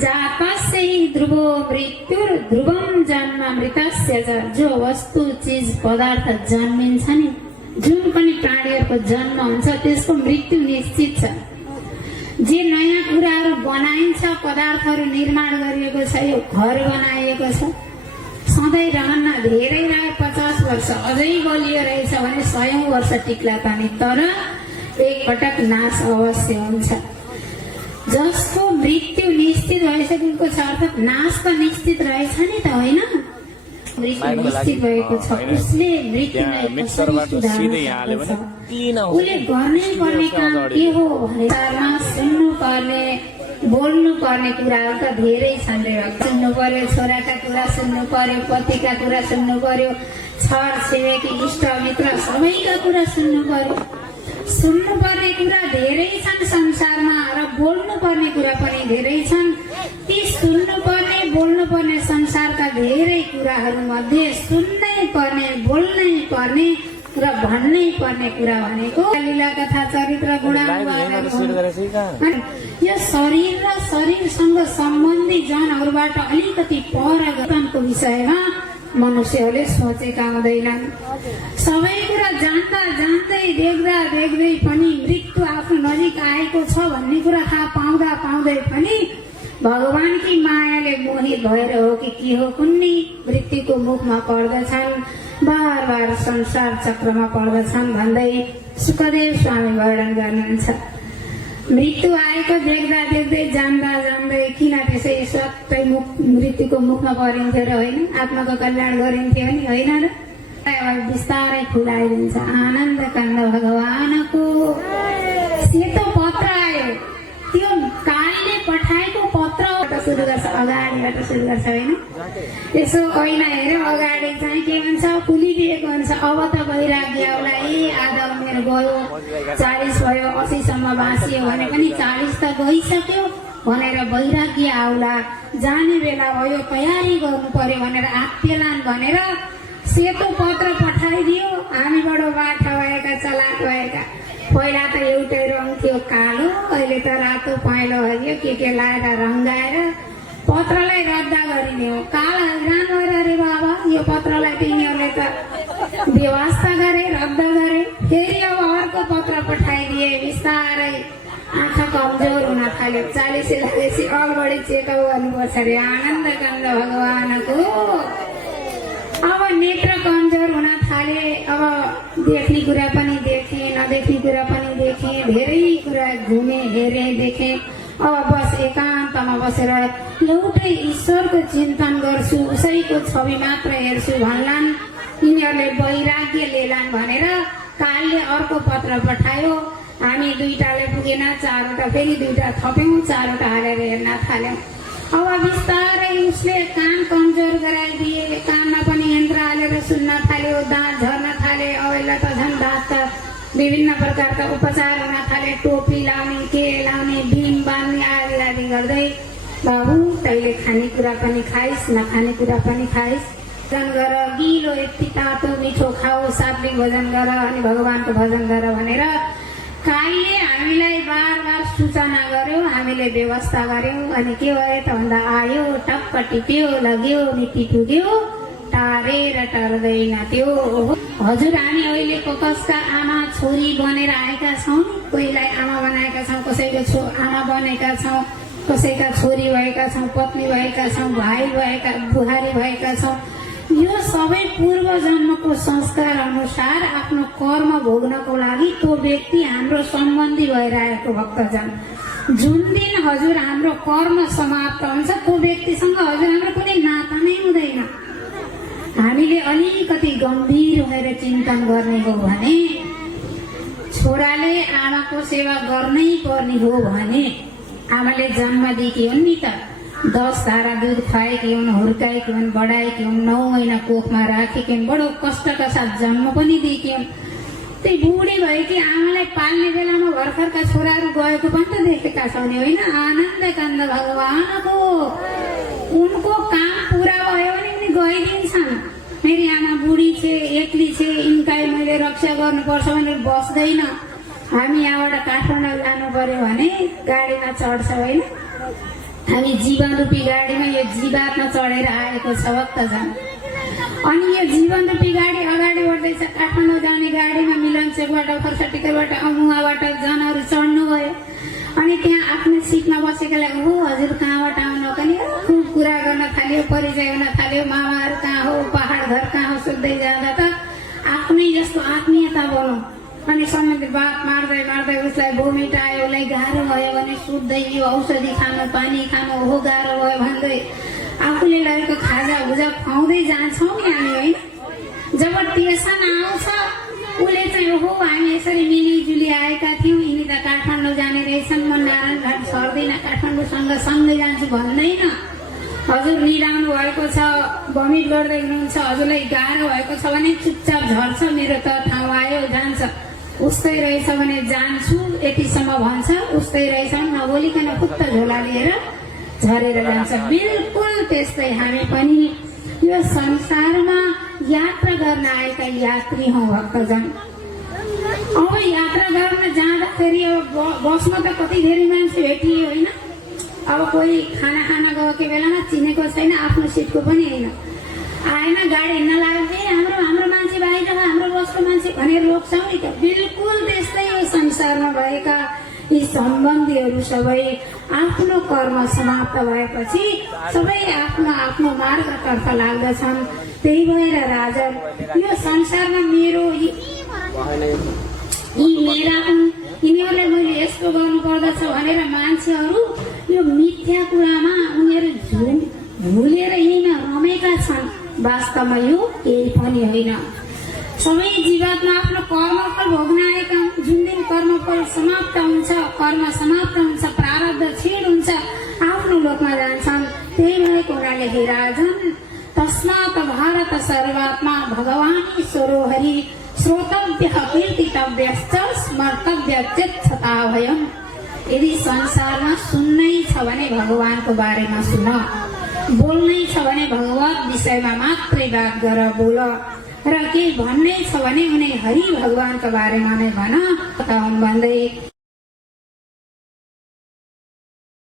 जातस्य ध्रुवो मृत्युर ध्रुवम जन्म मृतस्य च। जो वस्तु चिज पदार्थ जन्मिन्छ नि, जुन पनि प्राणीहरूको जन्म हुन्छ त्यसको मृत्यु निश्चित छ। जे नयाँ कुराहरू बनाइन्छ, पदार्थहरू निर्माण गरिएको छ, यो घर बनाइएको छ, सधैँ रहन्न, धेरै रहे 50 वर्ष अझै बलियो रहेछ भने 100 वर्ष टिक्ला पनि, तर एकपटक नाश अवश्य हुन्छ। जसको मृत्यु निश्चित भइसकेको छ अर्थात् नाश त निश्चित रहेछ नि त, होइन? मृत्यु निश्चित भएको छ, उसले मृत्युलाई उसले गर्नै पर्ने काम के हो भने सुन्नु पर्ने, बोल्नु पर्ने कुराहरू त धेरै छन् रे। सुन्नु पर्यो, छोराका कुरा सुन्नु पर्यो, पतिका कुरा सुन्नु पर्यो, छर छिमेकी इष्ट मित्र सबैका कुरा सुन्नु पर्यो। सुन्नु पर्ने कुरा धेरै छन् संसारमा र बोल्नु पर्ने कुरा पनि धेरै छन्। ती सुन्नु पर्ने, बोल्नु पर्ने संसारका धेरै कुराहरू मध्ये सुन्नै पर्ने, बोल्नै पर्ने र भन्नै पर्ने कुरा भनेको लीला कथा, चरित्र, गुणानुवाद। यो शरीर र शरीरसँग सम्बन्धी जनहरूबाट अलिकति पर गतनको विषयमा मनुष्यहरूले सोचेका हुँदैनन्। सबै कुरा जान्दा जान्दै, देख्दा देख्दै पनि मृत्यु आफ्नो नजिक आएको छ भन्ने कुरा थाहा पाउँदा पाउँदै पनि भगवानकी मायाले मोहित भएर हो कि के हो, कुनै मृत्युको मुखमा पर्दछन्, बार बार संसार चक्रमा पर्दछन् भन्दै सुखदेव स्वामी वर्णन गर्नुहुन्छ। मृत्यु आएको देख्दा देख्दै, जान्दा जान्दै किन त्यसै सत्तै मृत्युको मुखमा परिन्थ्यो र, होइन? आत्माको कल्याण गरिन्थ्यो नि, होइन र? बिस्तारै फुलाइदिन्छ आनन्द काण्ड भगवानको। सेतो पत्र आयो, त्यो कालीले पठाएको पत्र सुरु गर्छ, अगाडिबाट सुरु गर्छ, होइन? यसो ऐना हेऱ्यो, अगाडि चाहिँ के भन्छ, फुलिदिएको हुन्छ। अब त वैराग्य आउला, ए आधा उमेर गयो, 40 भयो, 80 सम्म बाँचियो भने पनि 40 त गइसक्यो भनेर वैराग्य आउला, जाने बेला भयो, तयारी गर्नु पर्यो भनेर आत्पेलान् भनेर सेतो पत्र पठाइदियो। हामीबाट बाठा भएका, चलाक भएका, पहिला त एउटै रङ थियो कालो, अहिले त रातो पहेँलो हरियो के लाएर रङ्गाएर पत्रलाई रद्द गरिने हो। काला हैरान भएर, अरे बाबा यो पत्रलाई तिनीहरूले त व्यवस्था गरे, रद्द गरे। फेरि अब अर्को पत्र पठाइदिए, बिस्तारै आँखा कमजोर हुन थाल्यो, 40 लागेपछि अगाडि चेकअप गर्नुपर्छ अरे। आनन्द काण्ड भगवानको। अब नेत्र कमजोर हुन थाले, अब देख्ने कुरा पनि देखे, नदेख्ने कुरा पनि देखे, धेरै कुरा घुमे, हेरे, देखे। अब बस एकान्तमा बसेर एउटै ईश्वरको चिन्तन गर्छु, उसैको छवि मात्र हेर्छु भन्लान्। यिनीहरूले वैराग्य लिएलान् भनेर कालले अर्को पत्र पठायो। हामी 2टाले पुगेन, 4वटा, फेरि 2टा थप्यौँ, 4वटा हालेर हेर्न थाल्यौँ। अब बिस्तारै उसले कान कमजोर गराइदिए, कानमा पनि यन्त्र हालेर सुन्न थाल्यो, दाँत झर्न थाले। अबैला त झन् दाँत त विभिन्न प्रकारका उपचार हुन थाले, टोपी लाउने, के लाउने, बिम बाँध्ने आदि गर्दै। बाबु तैँले खानेकुरा पनि खाइस्, नखाने कुरा पनि खाइस्, भजन गर, गिलो यति तातो मिठो खाऊ, सात्विक भजन गर अनि भगवानको भजन गर भनेर कालीले हामीलाई बार बार सूचना गर्यो। हामीले व्यवस्था गर्यौँ। अनि के भयो त भन्दा आयो, टक्क टिप्यो, लग्यो, मिट्टी पुग्यो, टारेर टर्दैन त्यो। हजुर हामी अहिलेको कसका आमा छोरी बनेर आएका छौँ, कोहीलाई आमा बनाएका छौँ, कसैको आमा बनेका छौँ, कसैका छोरी भएका छौँ, पत्नी भएका छौँ, भाइ भएका, बुहारी भएका छौँ। यो सबै पूर्व जन्मको संस्कार अनुसार आफ्नो कर्म भोग्नको लागि त्यो व्यक्ति हाम्रो सम्बन्धी भएर आएको भक्तजन। जुन दिन हजुर हाम्रो कर्म समाप्त हुन्छ त्यो व्यक्तिसँग हजुर हाम्रो कुनै नाता नै हुँदैन। हामीले अलिकति गम्भीर भएर चिन्तन गर्ने हो भने, छोराले आमाको सेवा गर्नै पर्ने हो भने, आमाले जन्म दिएकी हुन् नि त, 10 धारा दूध खुवाएकी हुन्, हुर्काएकी हुन्, बढाएकी हुन्, 9 महिना कोखमा राखेकी हुन्, बडो कष्टका साथ जन्म पनि दिएकी हुन्। त्यही बुढी भएकी आमालाई पाल्ने बेलामा भर्खरका छोराहरू गएको पनि त देखेका छौँ नि, होइन? आनन्द काण्ड भगवानको। उनको काम पुरा भयो भने उनी गइदिन्छन्। मेरी आमा बुढी छे, एक्ली छे, यिनलाई मैले रक्षा गर्नुपर्छ भनेर बस्दैन। हामी यहाँबाट काठमाडौँ जानु पर्यो भने गाडीमा चढ्छ, होइन? हामी जीवन रूपी गाडीमा यो जीवात्मा चढेर आएको छ भक्तजन। अनि यो जीवन रूपी गाडी अगाडि बढ्दैछ। काठमाडौँ जाने गाडीमा मिलनचोकबाट खरसाटीबाट अमुवाबाट जनहरू चढ्नुभयो। अनि त्यहाँ आफ्नो सिटमा बसेकोलाई हो हजुर कहाँबाट आउनु पनि खुब कुरा गर्न थाल्यो, परिचय हुन थाल्यो। मामाहरू कहाँ हो, पहाड घर कहाँ हो सोध्दै जाँदा त आफ्नै जस्तो आत्मीयता बनाउँ। अनि सम्बन्धित बात मार्दै मार्दै उसलाई भोमिट आयो, उसलाई गाह्रो भयो भने सुत्दै यो औषधि खानु, पानी खानु, हो गाह्रो भयो भन्दै आफूले लगेको खाजा भुजा खुवाउँदै जान्छौँ नि हामी, होइन? जब टेसन आउँछ उसले चाहिँ हो हामी यसरी मिलिजुली आएका थियौँ, यिनी त काठमाडौँ जाने रहेछन्, म नारायण घाट सर्दिनँ, काठमाडौँसँग सँगै जान्छु भन्दैन। हजुर निदाउनु भएको छ, भमिट गर्दै हुनुहुन्छ, हजुरलाई गाह्रो भएको छ भने चुपचाप झर्छ, मेरो त ठाउँ आयो जान्छ। उस्तै रहेछ भने जान्छु यतिसम्म भन्छ, उस्तै रहेछ भने नबोलिकन फुत्त झोला लिएर झरेर जान्छ। बिल्कुल त्यस्तै हामी पनि यो संसारमा यात्रा गर्न आएका यात्री हौ भक्तजन। अब यात्रा गर्न जाँदाखेरि अब बसमा त कति धेरै मान्छे भेटिए, होइन? अब कोही खाना खान गएको बेलामा चिनेको छैन, आफ्नो सिटको पनि होइन, आएन गाडी हिँड्न लाग्यो, हाम्रो मान्छे बाहिर, हाम्रो बसको मान्छे भनेर रोक्छौँ नि त। बिल्कुल त्यस्तै हो संसारमा भएका यी सम्बन्धीहरू सबै आफ्नो कर्म समाप्त भएपछि सबै आफ्नो आफ्नो मार्गतर्फ लाग्दछन्। त्यही भएर राजन यो संसारमा मेरो यी मेरा हुन्, यिनीहरूले मैले यस्तो गर्नु पर्दछ भनेर मान्छेहरू यो मिथ्या कुरामा उनीहरू भुलेर यहीँ रमेका छन्। वास्तवमा यो केही पनि होइन। सबै जीवात्मा आफ्नो कर्मफल भोग्न आएका, जुन दिन कर्मफल समाप्त हुन्छ, कर्म समाप्त हुन्छ, प्रारब्ध छेड हुन्छ, आफ्नो लोकमा जान्छन्। त्यही भएको हुनाले हे राजन तस्मात् भारत सर्वात्मा भगवान् ईश्वरो हरि श्रोतव्यः कीर्तितव्यश्च स्मर्तव्यश्चेत्सता भयम्। यदि संसारमा सुन्नै छ भने भगवानको बारेमा सुन, बोल्नै छ भने भगवत विषयमा मात्रै बात गर बोल, र केही भन्नै छ भने उनी हरि भगवानको बारेमा नै भन भन्दै